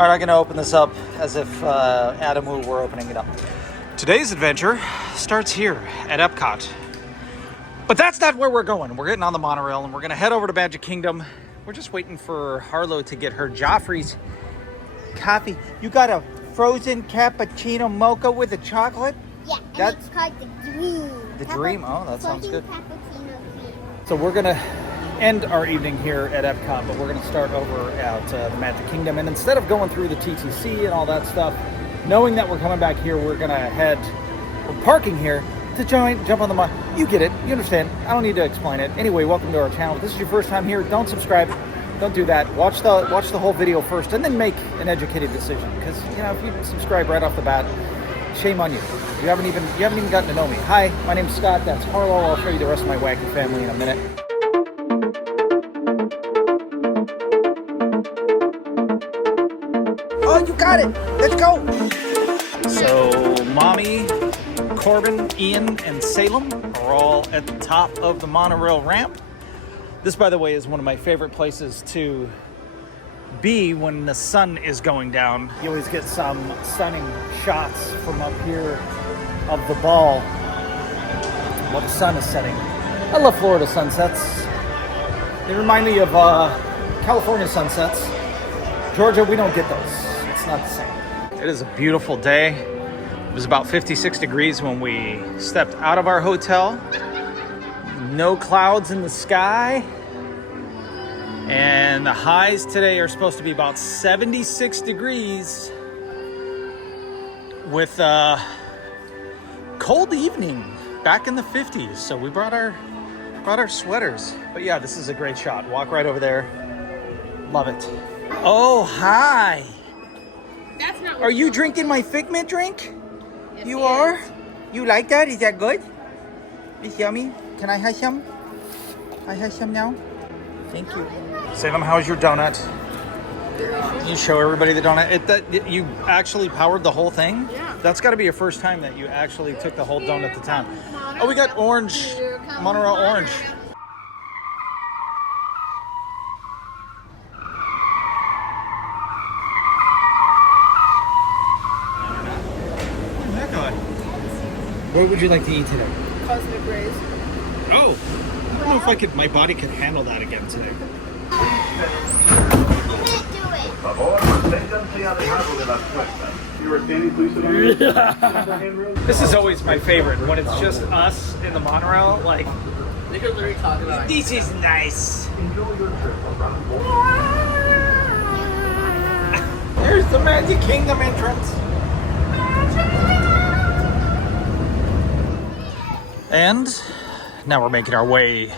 All right, I'm gonna open this up as if Adam were opening it up. Today's adventure starts here at Epcot. But that's not where we're going. We're getting on the monorail and we're gonna head over to Magic Kingdom. We're just waiting for Harlow to get her Joffrey's coffee. You got a frozen cappuccino mocha with a chocolate? Yeah, and it's called the Dream. The Dream? Oh, that sounds good. Cappuccino cream. So we're gonna end our evening here at Epcot, but we're gonna start over at the Magic Kingdom. And instead of going through the TTC and all that stuff, knowing that we're coming back here, we're parking here to jump on the mod. You get it, you understand. I don't need to explain it. Anyway, welcome to our channel. If this is your first time here, don't subscribe. Don't do that. Watch the whole video first and then make an educated decision. Because if you subscribe right off the bat, shame on you. You haven't even gotten to know me. Hi, my name's Scott. That's Harlow. I'll show you the rest of my wacky family in a minute. Oh, you got it. Let's go. So, Mommy, Corbin, Ian, and Salem are all at the top of the monorail ramp. This, by the way, is one of my favorite places to be when the sun is going down. You always get some stunning shots from up here of the ball while the sun is setting. I love Florida sunsets. They remind me of California sunsets. Georgia, we don't get those. It's not the same. It is a beautiful day. It was about 56 degrees when we stepped out of our hotel. No clouds in the sky. And the highs today are supposed to be about 76 degrees with a cold evening back in the 50s. So we brought our sweaters. But yeah, this is a great shot. Walk right over there. Love it. Oh, hi. That's not. Are you drinking my Figment drink? Yes, you are? You like that? Is that good? It's yummy. Can I have some? I have some now? Thank you. Salem, how's your donut? You show everybody the donut. You actually powered the whole thing? Yeah. That's got to be your first time that you actually took the whole donut to town. Oh, we got orange, monorail orange. What would you like to eat today? Cosmic rays. Oh, I don't know if my body could handle that again today. This is always my favorite, when it's just us in the monorail, like, They could literally talk about this is nice. There's the Magic Kingdom entrance. And now we're making our way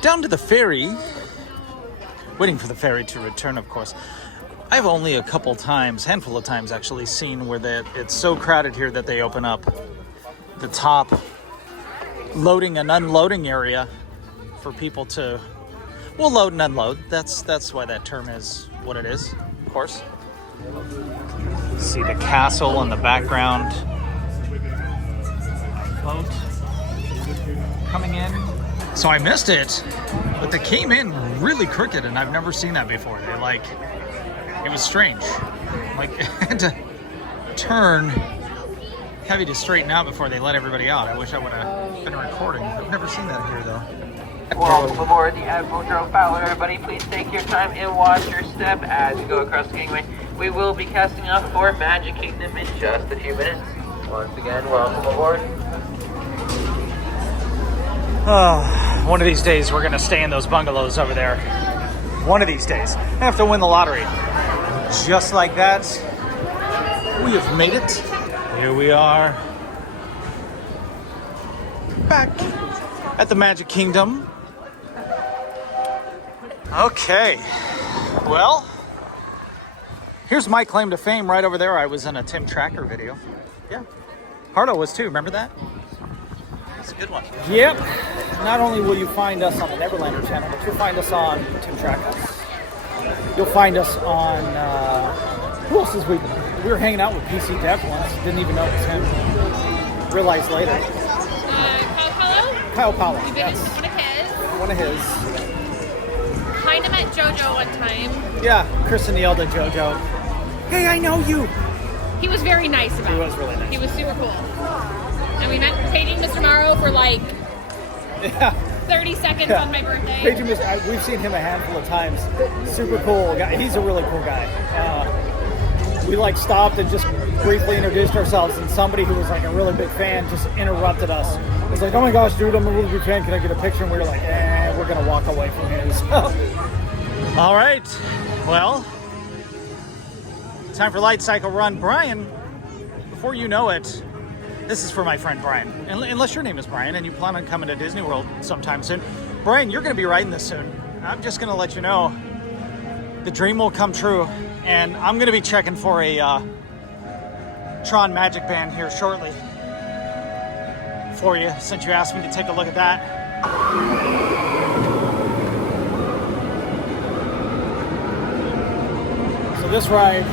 down to the ferry, waiting for the ferry to return, of course. I've only handful of times actually seen where it's so crowded here that they open up the top loading and unloading area for people to, load and unload. That's why that term is what it is, of course. See the castle in the background. Boat coming in. So I missed it, but they came in really crooked, and I've never seen that before. It was strange. I had to turn heavy to straighten out before they let everybody out. I wish I would have been recording. I've never seen that here though. Welcome aboard the Admiral Joe Fowler. Everybody, please take your time and watch your step as you go across the gangway. We will be casting off for Magic Kingdom in just a few minutes. Once again, welcome aboard. One of these days we're gonna stay in those bungalows over there. One of these days. I have to win the lottery. Just like that, we have made it. Here we are. Back at the Magic Kingdom. Okay. Well, here's my claim to fame right over there. I was in a Tim Tracker video. Yeah. Harlow was too, remember that? It's a good one. Yep. Not only will you find us on the Neverlander channel, but you'll find us on Tim Tracker. You'll find us on, who else is we were hanging out with PC Dev once. Didn't even know it was him. Realized later. Kyle Powell. You've been Yes. one of his. One of his. Kind of met JoJo one time. Yeah, Chris and Neil did JoJo. Hey, I know you. He was very nice about it. He was really nice. He was super cool. And we met Painting Mr. Morrow for like Yeah. 30 seconds Yeah. on my birthday. We've seen him a handful of times. Super cool guy. He's a really cool guy. We like stopped and just briefly introduced ourselves, and somebody who was like a really big fan just interrupted us. It was like, "Oh my gosh, dude, I'm a really big fan. Can I get a picture?" And we were like, we're gonna walk away from here. So. All right. Well, time for Lightcycle Run. Brian, before you know it, this is for my friend Brian. Unless your name is Brian and you plan on coming to Disney World sometime soon. Brian, you're going to be riding this soon. I'm just going to let you know the dream will come true. And I'm going to be checking for a Tron Magic Band here shortly for you, since you asked me to take a look at that. So this ride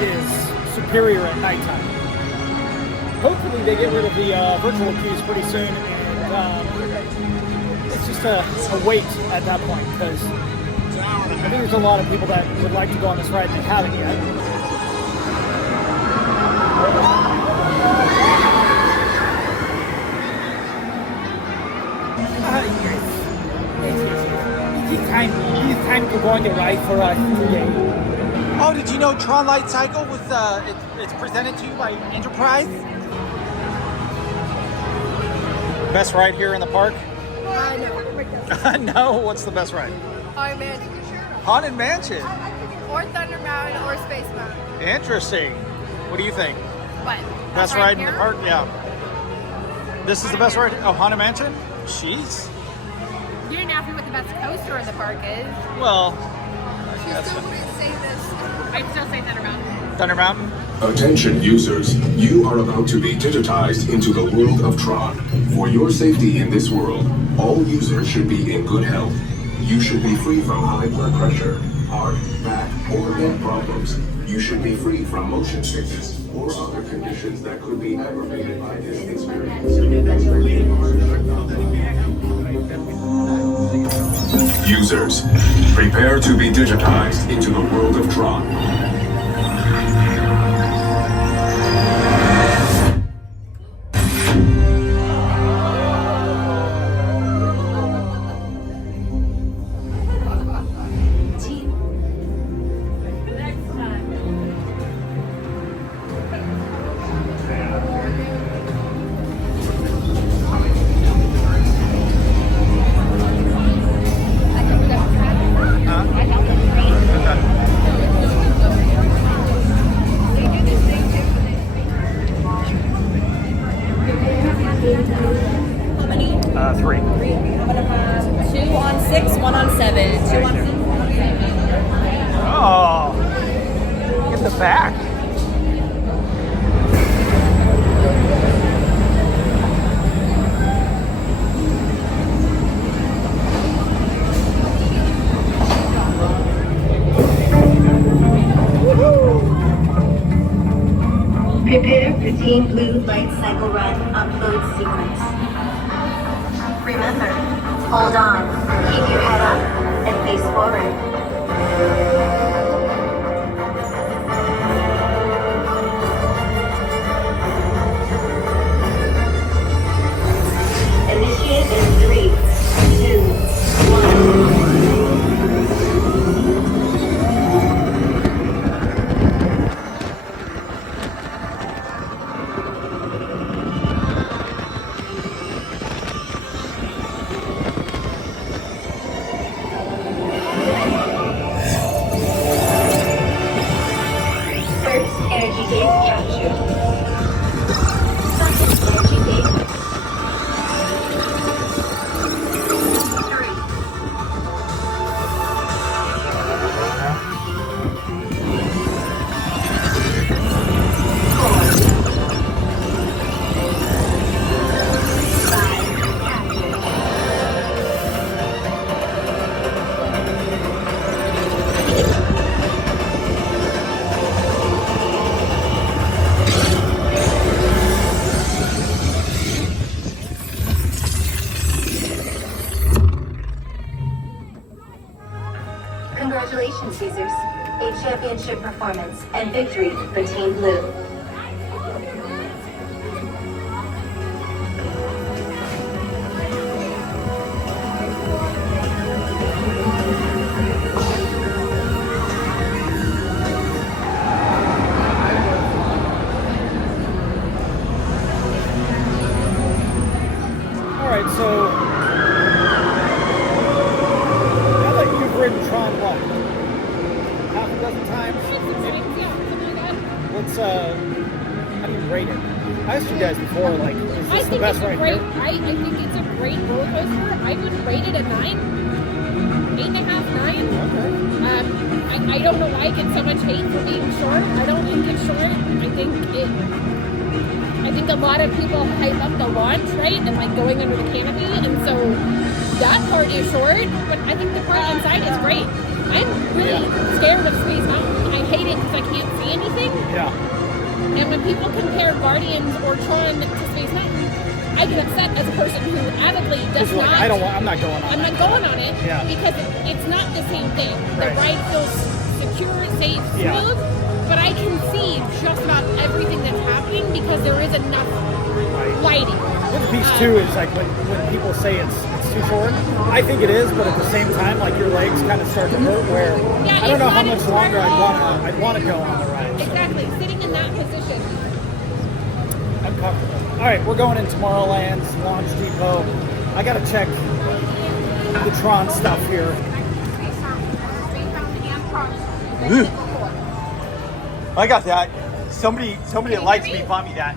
is superior at nighttime. Hopefully they get rid of the virtual queues pretty soon, and it's just a wait at that point, because I think there's a lot of people that would like to go on this ride and haven't yet. It's time to go on the ride for us today. Oh, did you know Tron Lightcycle was it's presented to you by Enterprise? Best ride here in the park? No. No, what's the best ride? Haunted Mansion. Or Thunder Mountain or Space Mountain. Interesting. What do you think? What? Best ride in the park? Yeah. This is the best ride? Oh, Haunted Mansion? Jeez. You didn't ask me what the best coaster in the park is. Well, I'd still say Thunder Mountain. Thunder Mountain? Attention users, you are about to be digitized into the world of Tron. For your safety in this world, all users should be in good health. You should be free from high blood pressure, heart, back, or neck problems. You should be free from motion sickness or other conditions that could be aggravated by this experience. Users, prepare to be digitized into the world of Tron. Three. I'm gonna have 2 on 6, 1 on 7. 2 on 6, 1 on 7. Oh, in the back. Prepare for Team Blue Lightcycle Run upload sequence. Remember, hold on, keep your head up, and face forward. Initiate in 3, 2, 1. championship performance and victory for Team Blue. Alright, so now that you've ridden Tron Light half a dozen times, let's how do you rate it? I asked you guys before, like, is this the best right here? I think it's a great roller coaster. I would rate it a 9, 8.5, 9. I don't know why I get so much hate for being short. I don't think it's short. I think a lot of people hype up the launch, right, and like going under the canopy, and so that part is short. But I think the part inside is great. I'm really scared of Space Mountain. I hate it because I can't see anything. Yeah. And when people compare Guardians or Tron to Space Mountain, I get upset as a person who avidly does not. Like, I'm not going on it. I'm not going on it because it's not the same thing. The ride feels secure, safe, smooth, but I can see just about everything that's happening because there is enough lighting. With piece 2 is like when people say it's too short. I think it is, but at the same time, like your legs kind of start to hurt. Where I don't know how much longer I'd want to go on the ride. Exactly, sitting in that position. I'm comfortable. All right, we're going in Tomorrowland's launch depot. I gotta check the Tron stuff here. I got that. Somebody that likes me bought me that.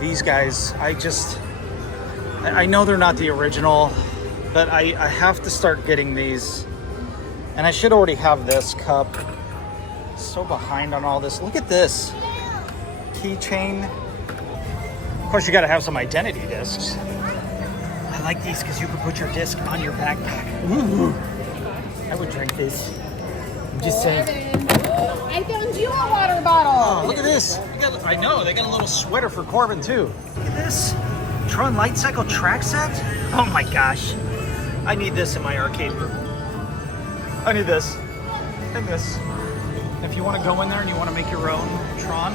These guys, I know they're not the original, but I have to start getting these. And I should already have this cup. So behind on all this. Look at this. Keychain. Of course, you got to have some identity discs. I like these because you can put your disc on your backpack. Ooh. I would drink this. I'm just saying. I found you a water bottle. Oh, look at this. I know, they got a little sweater for Corbin too. Look at this. Tron Lightcycle track set? Oh my gosh. I need this in my arcade room. I need this. And this. If you want to go in there and you want to make your own Tron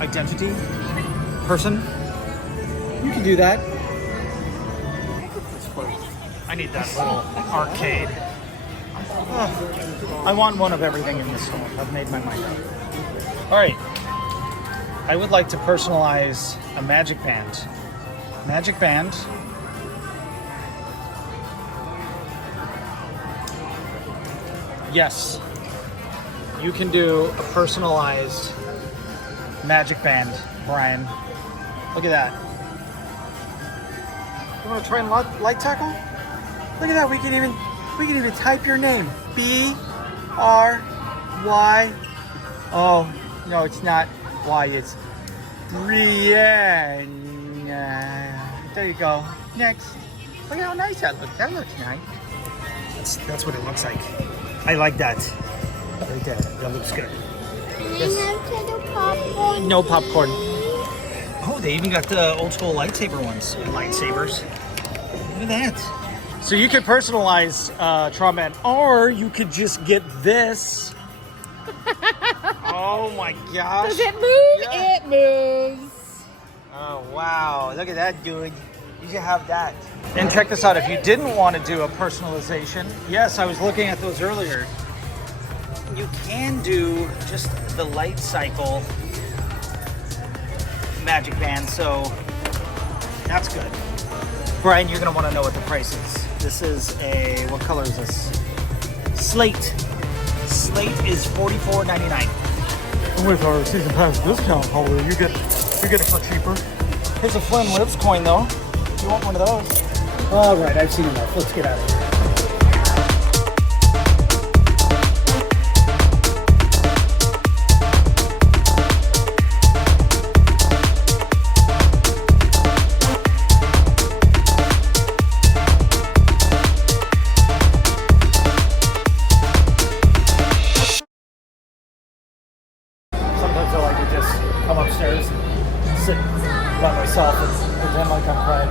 identity person, you can do that. I need that little arcade. I want one of everything in this store. I've made my mind up. All right. I would like to personalize a magic band. Magic band. Yes. You can do a personalized magic band, Brian. Look at that. You want to try and light tackle? Look at that. We can even type your name. B-R-Y. Oh, no, it's not Y. It's Brienne. There you go. Next. Look at how nice that looks. That looks nice. That's what it looks like. I like that. Right there. That looks good. Yes. Popcorn. No popcorn. Oh, they even got the old school lightsaber ones. Lightsabers. Look at that. So you could personalize Tron Man, or you could just get this. Oh my gosh. Does it move? Yeah. It moves. Oh wow, look at that, dude. You should have that. And check this out, if you didn't want to do a personalization, yes, I was looking at those earlier. You can do just the Lightcycle magic band, so that's good. Brian, you're gonna want to know what the price is. This is a, what color is this? Slate. Slate is $44.99. With our season pass discount holder, you get it for cheaper. Here's a Flynn Lives coin though. If you want one of those. All right, I've seen enough. Let's get out of here. Sometimes I like to just come upstairs and sit by myself and pretend like I'm crying.